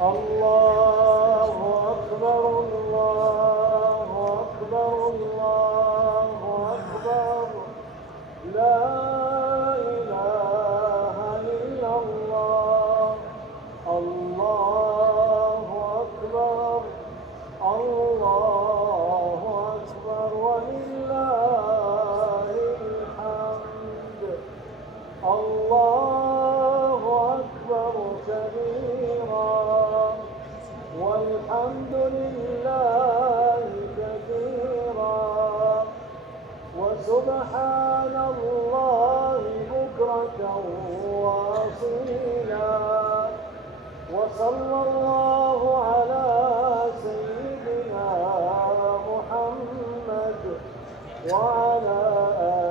الله أكبر الله أكبر الله أكبر لا إله إلا الله الله أكبر الله أكبر ولله الحمد الله أكبر كبيرا والحمد لله كثيرا وسبحان الله بكرة وأصيلا وصلى الله على سيدنا محمد وعلى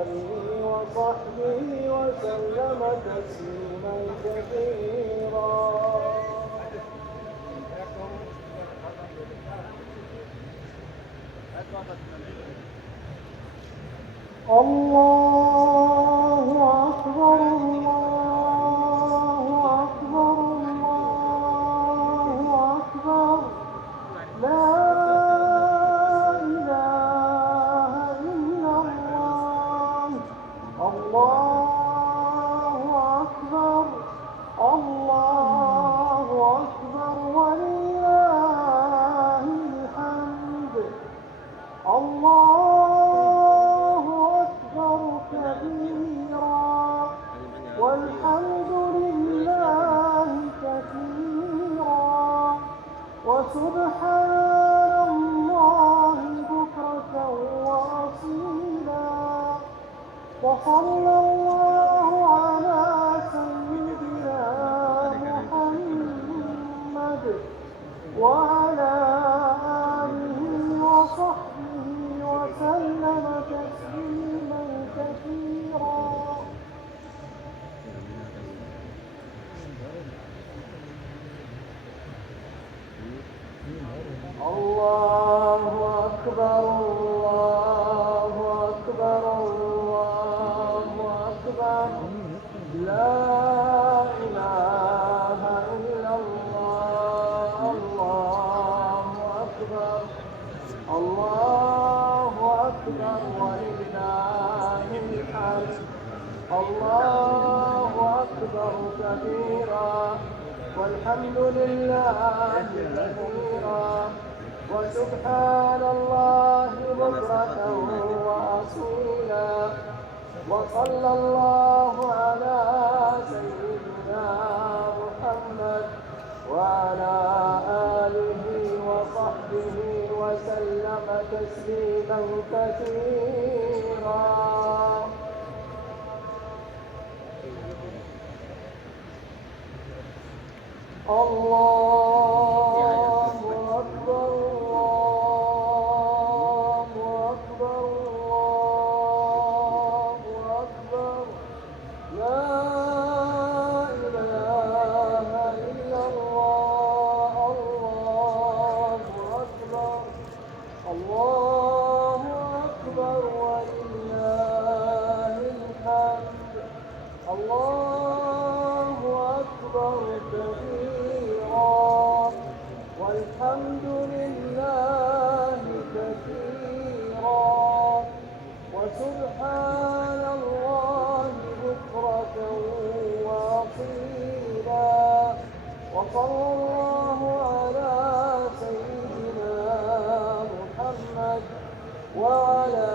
آله وصحبه وسلم تسليما كثيرا. الله أكبر الله أكبر الله أكبر لا إله إلا الله الله أكبر الله أكبر ولله الحمد الله أكبر كبيرا والحمد لله كثيرا وسبحان الله بكرة وأصيلا وصلى الله على سيدنا محمد وعلى آله وصحبه وسلم تسليما كثيرا. الله أكبر الله أكبر الله أكبر لا إله إلا الله الله أكبر الله أكبر ولله الحمد الله أكبر كبيرا والحمد لله كثيرا وسبحان الله بكرة وأصيلا وصلى الله على سيدنا محمد وعلى آله وصحبه وسلم تسليما كثيرا. الله أكبر الله أكبر الله أكبر لا إله إلا الله الله أكبر الله أكبر ولله الحمد الله أكبر كبيرا والحمد لله كثيرا وسبحان الله بكرة وأصيلا وصلى الله على سيدنا محمد وعلى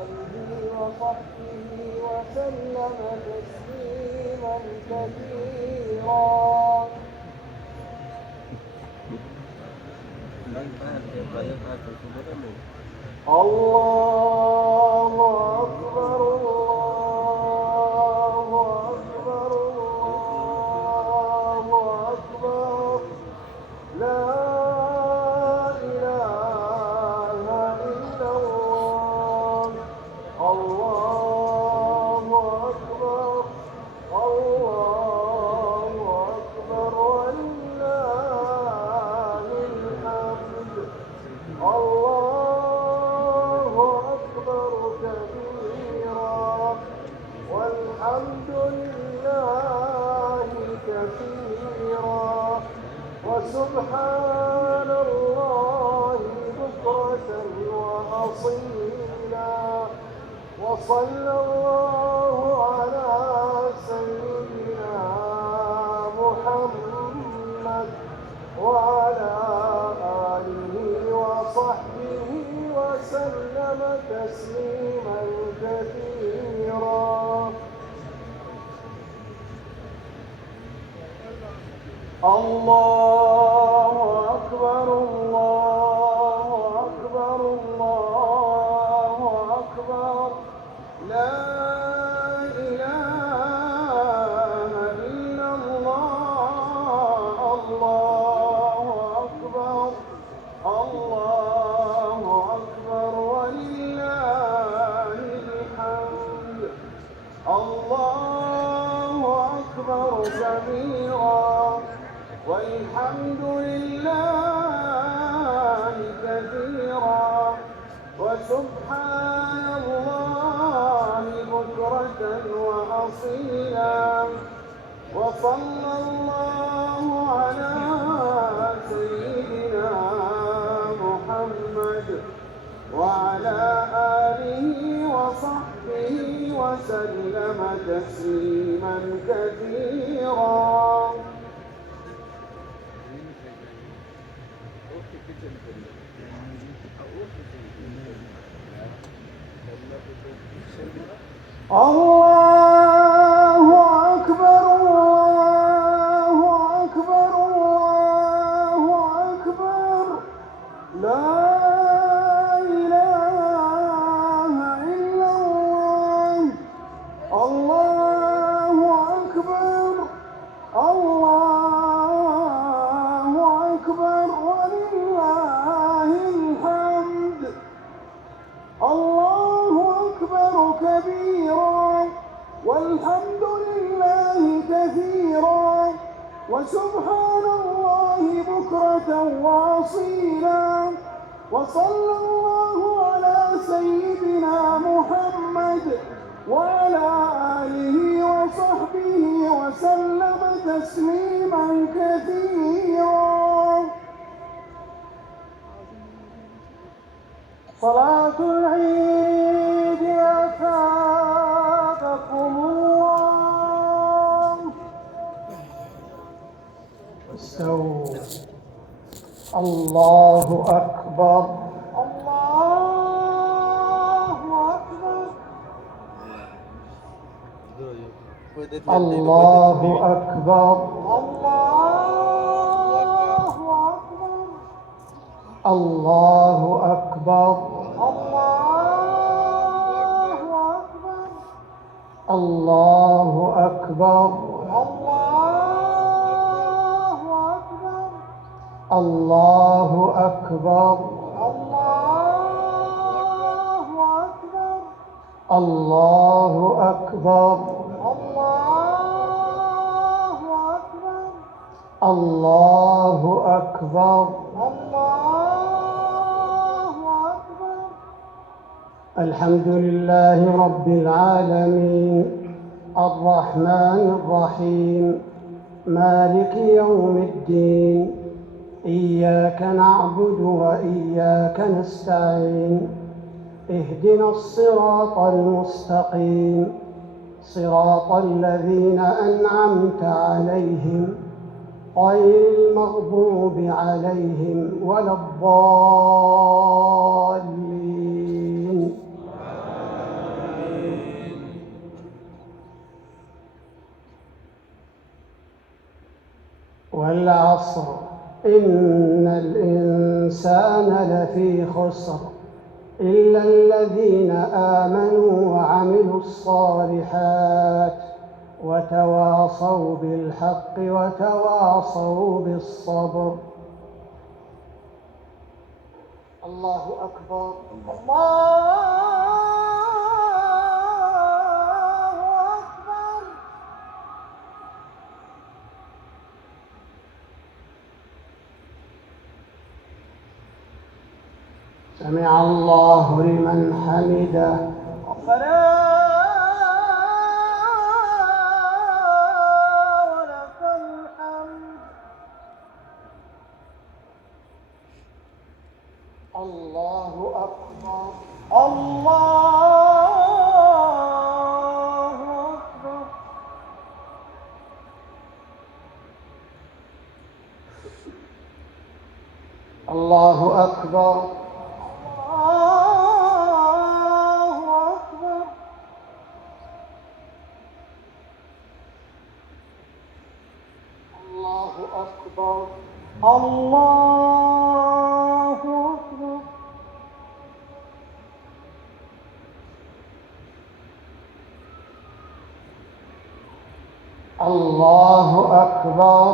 آله وصحبه وسلم تسليما كثيرا. الله أكبر الله أكبر الله أكبر لا إله إلا الله الله أكبر الله أكبر ولله الحمد الله أكبر كبيرا والحمد لله كثيرا وسبحان الله بكرة وأصيلا. وصلى الله على سيدنا محمد وعلى آله وصحبه وسلم تسليما كثيرا. الله أكبر الله أكبر الله أكبر. لا إله إلا الله. الله أكبر الله أكبر ولله الحمد. الله أكبر كبيرا والحمد لله كثيرا وسبحان الله بكرة وأصيلا. وصلى الله على سيدنا محمد وعلى آله وصحبه وسلم تسليما كثيرا. الله أكبر الله أكبر الله أكبر. لا إله إلا الله. الله أكبر الله أكبر ولله الحمد. الله أكبر كبيرا والحمد لله كثيرا وسبحان الله بكرة وأصيلا. وصلى الله على سيدنا محمد وعلى آله وصحبه وسلم تسليما كثيرا. صلاة العيد أثابكم الله. استووا. الله أكبر الله أكبر الله أكبر الله أكبر الله أكبر الله أكبر الله أكبر الله أكبر. الحمد لله رب العالمين الرحمن الرحيم مالك يوم الدين. إياك نعبد وإياك نستعين. اهدنا الصراط المستقيم صراط الذين أنعمت عليهم غير المغضوب عليهم ولا الضالين. والعصر إن الإنسان لفي خسر إلا الذين آمنوا وعملوا الصالحات وتواصوا بالحق وتواصوا بالصبر. الله أكبر الله أكبر. سمع الله لمن حمده. ربنا ولك الحمد. الله أكبر. الله أكبر.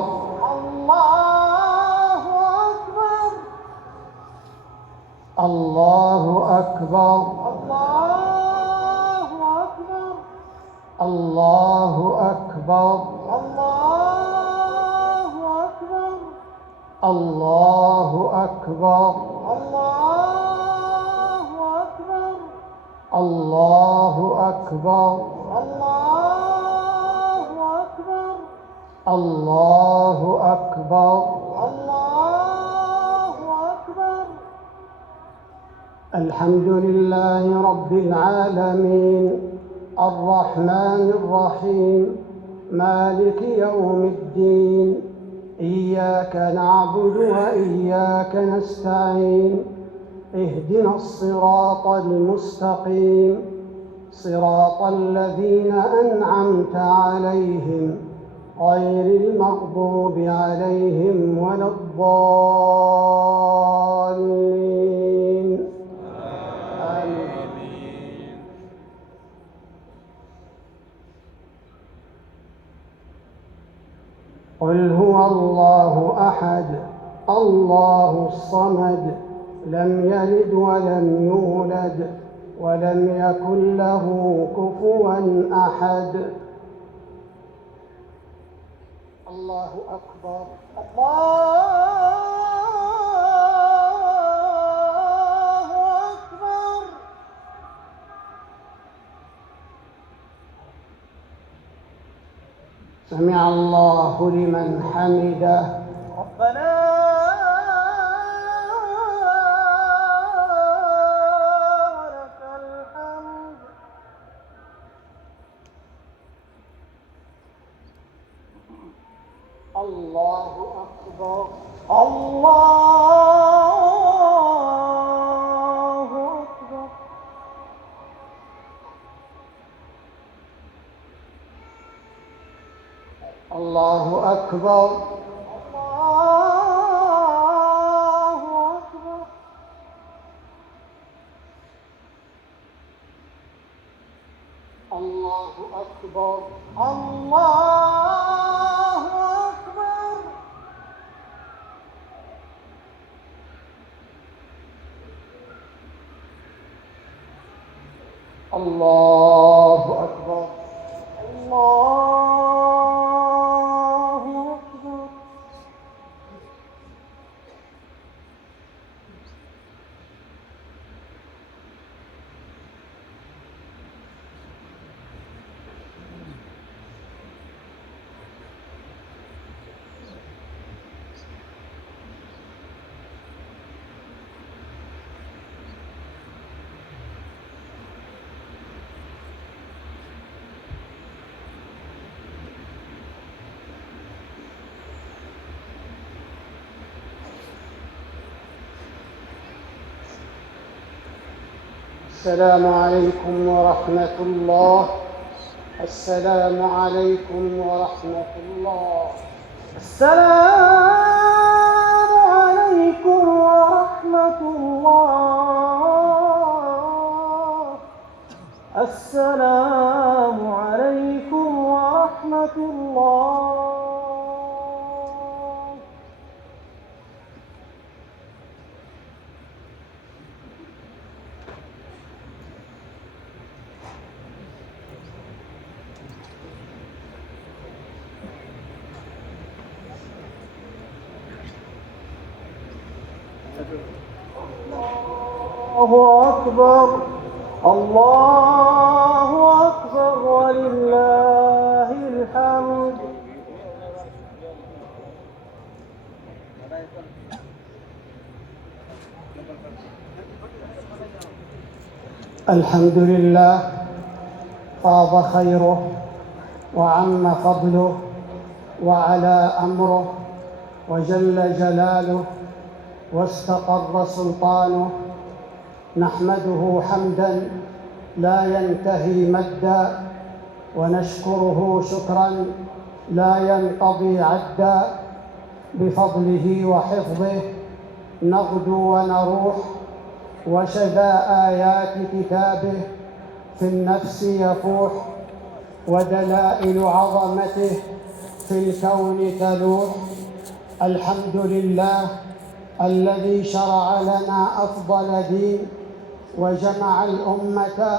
الله أكبر. الله أكبر. الله أكبر. الله أكبر. الله أكبر. الله أكبر. الله أكبر. الله أكبر. الحمد لله رب العالمين الرحمن الرحيم مالك يوم الدين إياك نعبد وإياك نستعين اهدنا الصراط المستقيم صراط الذين أنعمت عليهم غير المغضوب عليهم ولا الضالين. آمين. قل هو الله أحد الله الصمد لم يلد ولم يولد ولم يكن له كفوا أحد. الله أكبر. الله أكبر. سمع الله لمن حمده. ربنا ولك الحمد. الله أكبر. الله أكبر. الله أكبر. الله أكبر. الله أكبر. الله أكبر. الله أكبر. الله أكبر. السلام عليكم ورحمة الله. السلام عليكم ورحمة الله. السلام عليكم ورحمة الله. السلام عليكم ورحمة الله. الله أكبر. الله أكبر ولله الحمد. الحمد لله فاض خيره وعم فضله وعلى أمره وجل جلاله واستقر سلطانه. نحمده حمدا لا ينتهي مدا ونشكره شكرا لا ينقضي عدا بفضله وحفظه نغدو ونروح، وشذا آيات كتابه في النفس يفوح، ودلائل عظمته في الكون تلوح. الحمد لله الذي شرع لنا أفضل دين، وجمع الأمة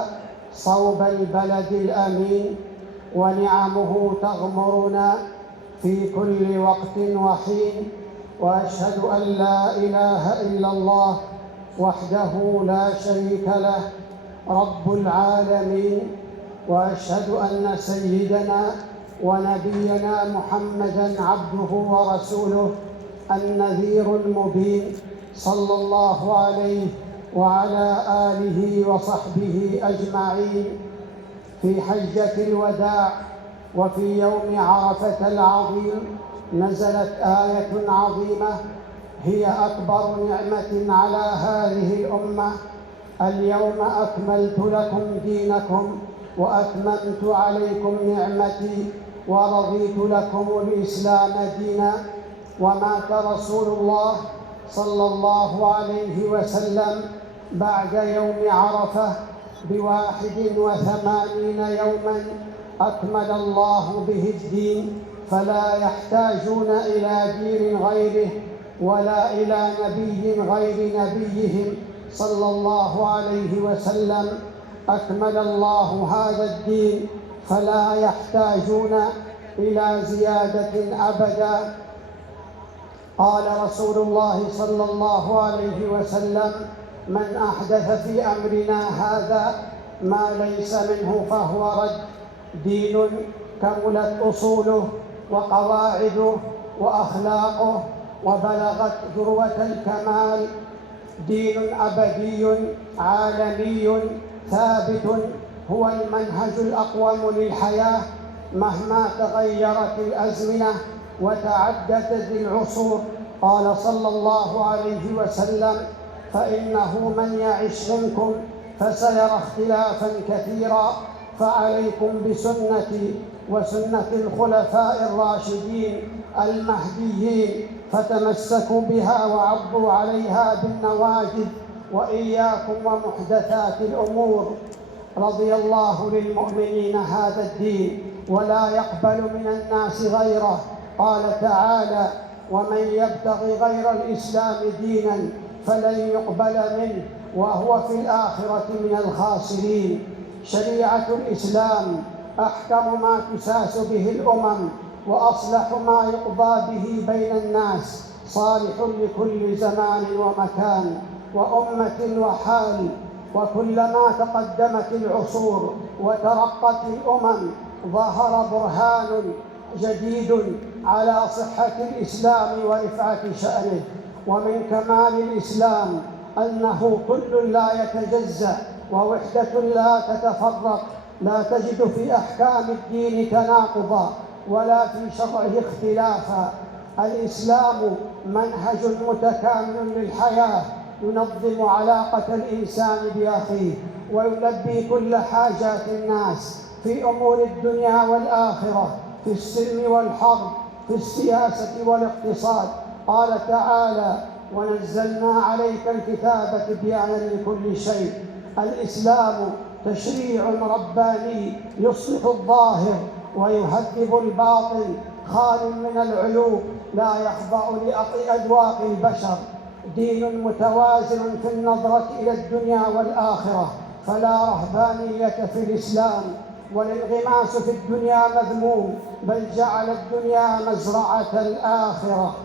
صوب البلد الأمين، ونعمه تغمرنا في كل وقت وحين. وأشهد أن لا إله إلا الله وحده لا شريك له رب العالمين، وأشهد أن سيدنا ونبينا محمدًا عبده ورسوله النذير المبين، صلى الله عليه وعلى آله وصحبه أجمعين. في حجة الوداع وفي يوم عرفة العظيم نزلت آية عظيمة هي أكبر نعمة على هذه الأمة: اليوم أكملت لكم دينكم وأتممت عليكم نعمتي ورضيت لكم الإسلام دينا. ومات رسول الله صلى الله عليه وسلم بعد يوم عرفة ب81 يوما أكمل الله به الدين، فلا يحتاجون إلى دين غيره ولا إلى نبي غير نبيهم صلى الله عليه وسلم. أكمل الله هذا الدين فلا يحتاجون إلى زيادة أبدا. قال رسول الله صلى الله عليه وسلم: من أحدث في أمرنا هذا ما ليس منه فهو رد. دين كملت أصوله وقواعده وأخلاقه وبلغت ذروة الكمال. دين أبدي عالمي ثابت، هو المنهج الأقوم للحياة مهما تغيرت الأزمنة وتعددت العصور. قال صلى الله عليه وسلم: فإنه من يعش منكم فسيرى اختلافا كثيرا، فعليكم بسنتي وسنة الخلفاء الراشدين المهديين، فتمسكوا بها وعضوا عليها بالنواجذ، وإياكم ومحدثات الأمور. رضي الله للمؤمنين هذا الدين ولا يقبل من الناس غيره. قال تعالى: ومن يبتغي غير الإسلام دينا فلن يقبل منه وهو في الآخرة من الخاسرين. شريعة الإسلام أحكم ما تساس به الأمم، وأصلح ما يقضى به بين الناس، صالح لكل زمان ومكان وأمة وحال. وكلما تقدمت العصور وترقت الأمم ظهر برهان جديد على صحة الإسلام ورفعة شأنه. ومن كمال الإسلام أنه كل لا يتجزأ ووحدة لا تتفرق. لا تجد في أحكام الدين تناقضا ولا في شرعه اختلافا. الإسلام منهج متكامل للحياة، ينظم علاقة الإنسان بأخيه ويلبي كل حاجات الناس في أمور الدنيا والآخرة، في السلم والحرب، في السياسة والاقتصاد. قال تعالى: ونزلنا عليك الكتاب تبيانا لكل شيء. الإسلام تشريع رباني يصلح الظاهر ويهذب الباطن، خال من العيوب، لا يخضع لأذواق البشر. دين متوازن في النظرة إلى الدنيا والآخرة، فلا رهبانية في الإسلام، والانغماس في الدنيا مذموم، بل جعل الدنيا مزرعة الآخرة.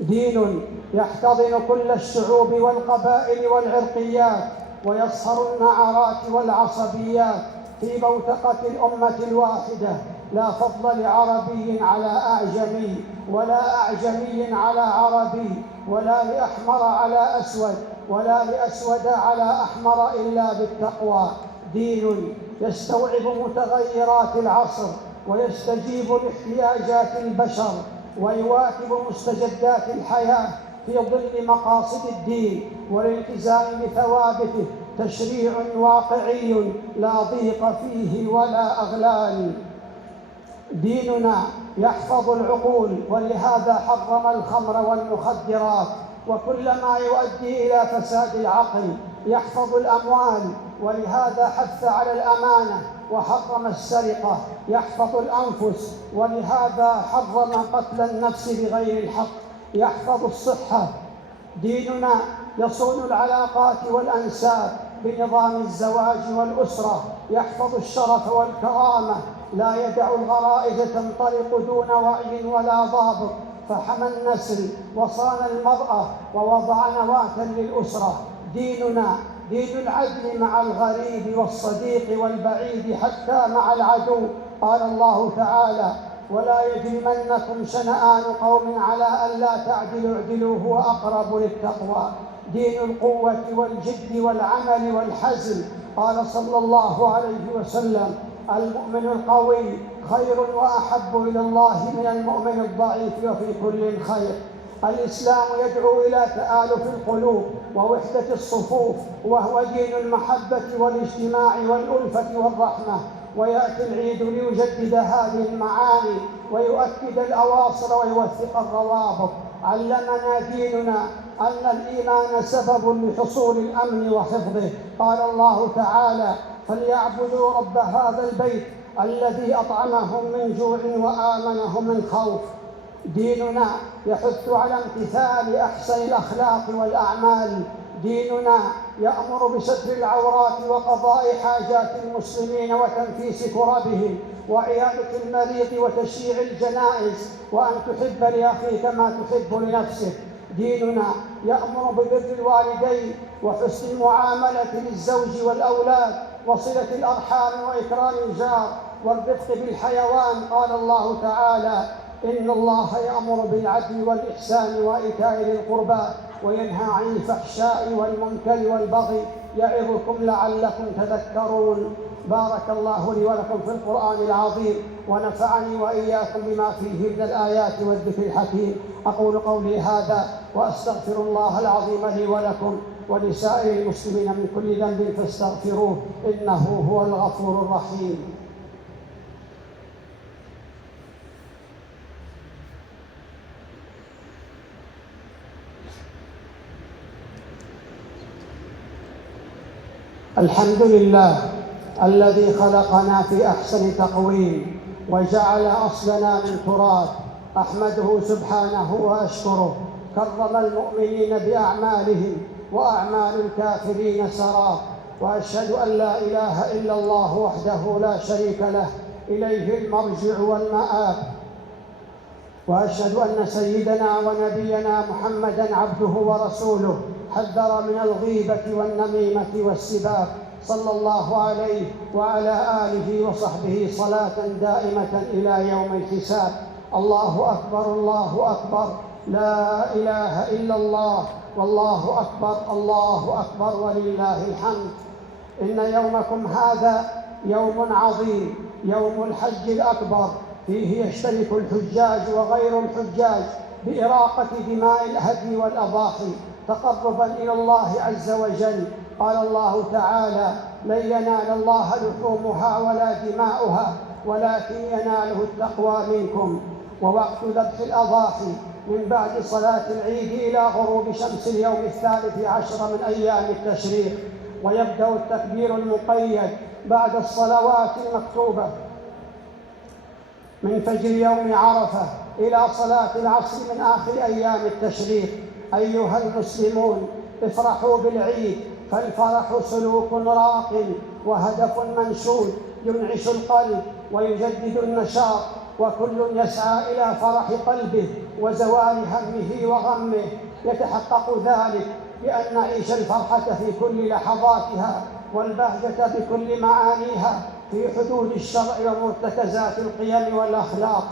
دين يحتضن كل الشعوب والقبائل والعرقيات، ويصهر النعرات والعصبيات في بوتقة الأمة الواحدة. لا فضل لعربي على أعجمي، ولا أعجمي على عربي، ولا لأحمر على أسود، ولا لأسود على أحمر، إلا بالتقوى. دين يستوعب متغيرات العصر ويستجيب لاحتياجات البشر ويواكب مستجدات الحياة في ظل مقاصد الدين والالتزام بثوابته. تشريع واقعي لا ضيق فيه ولا أغلال. ديننا يحفظ العقول، ولهذا حرم الخمر والمخدرات وكل ما يؤدي إلى فساد العقل. يحفظ الأموال، ولهذا حث على الأمانة وحرم السرقة. يحفظ الأنفس، ولهذا حرم قتل النفس بغير الحق. يحفظ الصحة. ديننا يصون العلاقات والأنساب بنظام الزواج والأسرة. يحفظ الشرف والكرامة، لا يدع الغرائز تنطلق دون وعي ولا ضابط، فحمى النسل وصان المرأة ووضع نواة للأسرة. ديننا دين العدل مع الغريب والصديق والبعيد حتى مع العدو. قال الله تعالى: ولا يجرمنكم شنآن قوم على ألا تعدلوا اعدلوا هو أقرب للتقوى. دين القوة والجد والعمل والحزم. قال صلى الله عليه وسلم: المؤمن القوي خير وأحب إلى الله من المؤمن الضعيف وفي كل خير. الإسلام يدعو إلى تآلف القلوب ووحدة الصفوف، وهو دين المحبة والاجتماع والألفة والرحمة. ويأتي العيد ليجدد هذه المعاني ويؤكد الأواصر ويوثق الروابط. علمنا ديننا أن الإيمان سبب لحصول الأمن وحفظه. قال الله تعالى: فليعبدوا رب هذا البيت الذي أطعمهم من جوع وآمنهم من خوف. ديننا يحث على امتثال أحسن الأخلاق والأعمال. ديننا يأمر بستر العورات وقضاء حاجات المسلمين وتنفيس كربهم وعيادة المريض وتشييع الجنائز، وأن تحب لأخيك ما تحب لنفسك. ديننا يأمر ببر الوالدين وحسن المعاملة للزوج والأولاد وصلة الأرحام وإكرام الجار والرفق بالحيوان. قال الله تعالى: إن الله يأمر بالعدل والإحسان وإيتاء ذي القربى وينهى عن الفحشاء والمنكر والبغي يعظكم لعلكم تذكرون. بارك الله لي ولكم في القرآن العظيم، ونفعني وإياكم بما فيه من الآيات والذكر الحكيم. أقول قولي هذا وأستغفر الله العظيم لي ولكم ولسائر المسلمين من كل ذنب فاستغفروه إنه هو الغفور الرحيم. الحمد لله الذي خلقنا في أحسن تقويم وجعل أصلنا من تراب. أحمده سبحانه وأشكره. كرم المؤمنين بأعمالهم وأعمال الكافرين سراب. وأشهد أن لا إله إلا الله وحده لا شريك له، إليه المرجع والمآب. وأشهد أن سيدنا ونبينا محمدًا عبده ورسوله، حذر من الغيبة والنميمة والسباب، صلى الله عليه وعلى آله وصحبه صلاة دائمة إلى يوم الحساب. الله أكبر الله أكبر، لا إله إلا الله، والله أكبر الله أكبر ولله الحمد. إن يومكم هذا يوم عظيم، يوم الحج الأكبر، فيه يشترك الحجاج وغير الحجاج بإراقة دماء الهدي والأضاحي تقربا إلى الله عز وجل. قال الله تعالى: لن ينال الله لحومها ولا دماؤها ولكن يناله التقوى منكم. ووقت ذبح الأضاحي من بعد صلاة العيد إلى غروب شمس اليوم 13 من أيام التشريق، ويبدأ التكبير المقيد بعد الصلوات المكتوبة من فجر يوم عرفة إلى صلاة العصر من آخر أيام التشريق. أيها المسلمون، افرحوا بالعيد، فالفرح سلوك راق وهدف منشود ينعش القلب ويجدد النشاط، وكل يسعى إلى فرح قلبه وزوال همه وغمه. يتحقق ذلك بأن نعيش الفرحة في كل لحظاتها والبهجة بكل معانيها في حدود الشرع ومرتكزات القيم والأخلاق.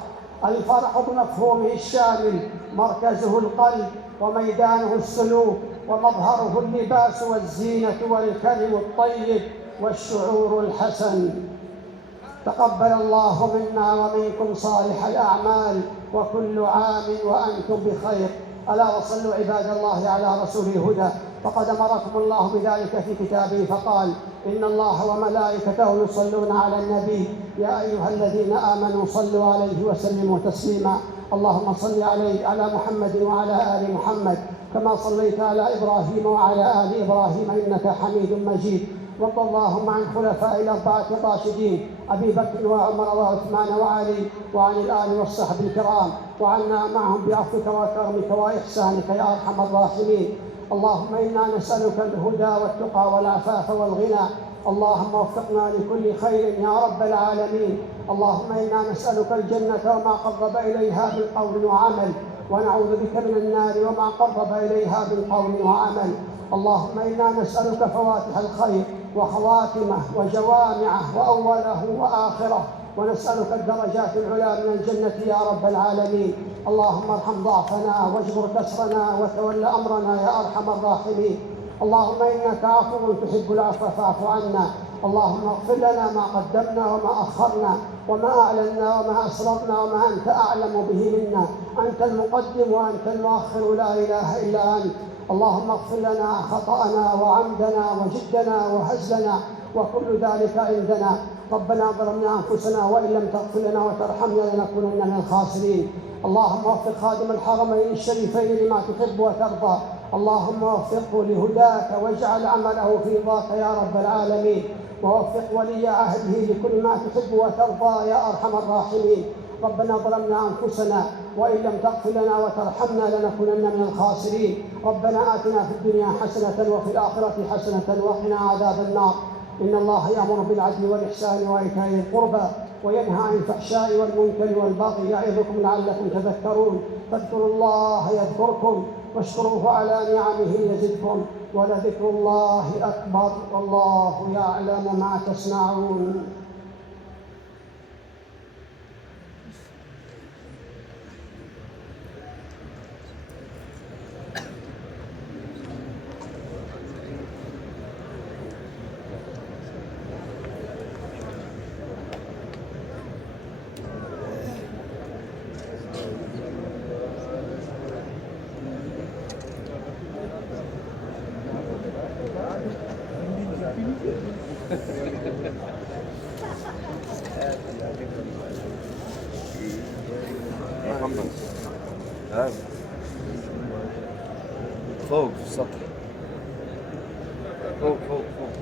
الفرح بمفهومه الشامل مركزه القلب وميدانه السلوك ومظهره اللباس والزينة والكلم الطيب والشعور الحسن. تقبل الله منا ومنكم صالح الأعمال، وكل عام وأنتم بخير. ألا وصلوا عباد الله على رسول الهدى فقد أمركم الله بذلك في كتابه فقال: إن الله وملائكته يصلون على النبي يا أيها الذين آمنوا صلوا عليه وسلموا تسليما. اللهم صل على محمد وعلى آل محمد كما صليت على إبراهيم وعلى آل إبراهيم إنك حميد مجيد. وارض اللهم عن خلفاء الأربعة الراشدين أبي بكر وعمر وعثمان وعلي وعن الآل والصحب الكرام، وعنا معهم بعفوك وكرمك وإحسانك يا أرحم الراحمين. اللهم إنا نسألك الهدى والتقى والعفاف والغنى، اللهم وفقنا لكل خير يا رب العالمين. اللهم إنا نسألك الجنة وما قرب إليها من قول وعمل، ونعوذ بك من النار وما قرب إليها من قول وعمل. اللهم إنا نسألك فواتح الخير وخواتمه وجوامعه وأوله وآخره، ونسألك الدرجات العلى من الجنة يا رب العالمين. اللهم ارحم ضعفنا واجبر كسرنا وتول أمرنا يا أرحم الراحمين. اللهم إنك عفو تحب العفو فاعف عنا. اللهم اغفر لنا ما قدمنا وما أخرنا وما أعلنا وما أسررنا وما أنت أعلم به منا. أنت المقدم وأنت المؤخر، لا إله إلا أنت. اللهم اغفر لنا خطأنا وعمدنا وجدنا وهزلنا وكل ذلك عندنا. ربنا ظلمنا أنفسنا وإن لم تغفر لنا وترحمنا لنكونن من الخاسرين. اللهم وفق خادم الحرمين الشريفين لما تحب وترضى. اللهم وفقه لهداك واجعل عمله في رضاك يا رب العالمين. ووفق ولي عهده لكل ما تحب وترضى يا أرحم الراحمين. ربنا ظلمنا أنفسنا وإن لم تغفر لنا وترحمنا لنكونن من الخاسرين. ربنا آتنا في الدنيا حسنة وفي الآخرة حسنة وقنا عذاب النار. إن الله يأمر بالعدل والإحسان وإيتاء ذي القربى وينهى عن الفحشاء والمنكر والبغي يعظكم لعلكم تذكرون. فاذكروا الله يذكركم واشكروه على نعمه يزدكم ولذكر الله أكبر والله يعلم ما تصنعون. فوق في السطح فوق فوق فوق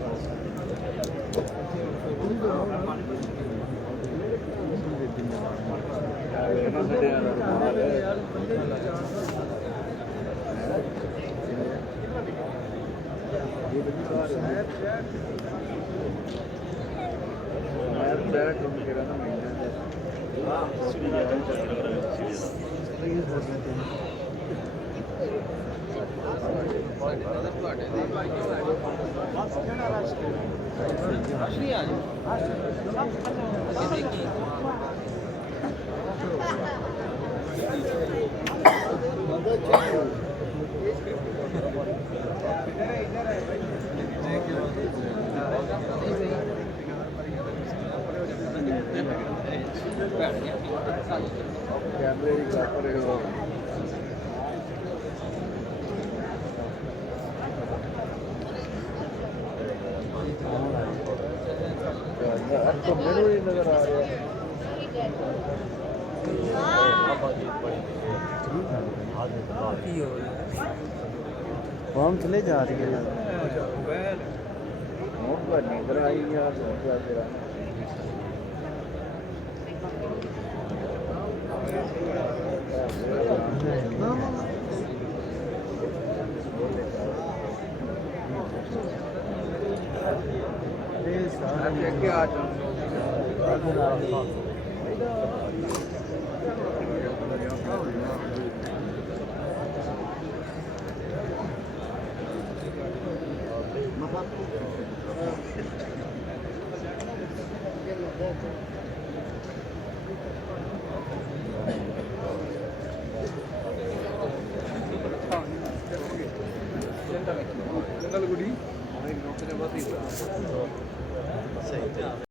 हम चले जा रही है नींद आई यार